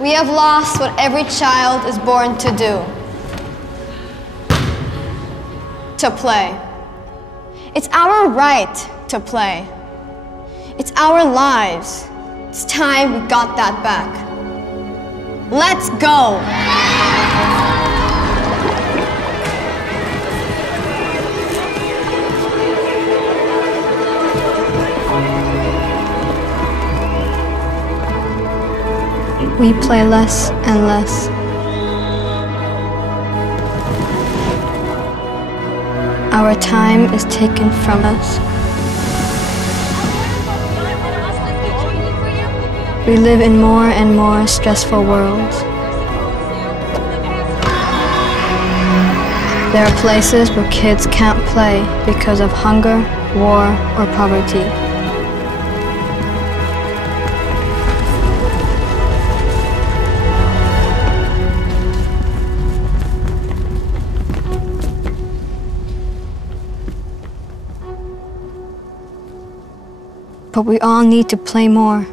We have lost what every child is born to do. To play. It's our right to play. It's our lives. It's time we got that back. Let's go! We play less and less. Our time is taken from us. We live in more and more stressful worlds. There are places where kids can't play because of hunger, war, or poverty. But we all need to play more.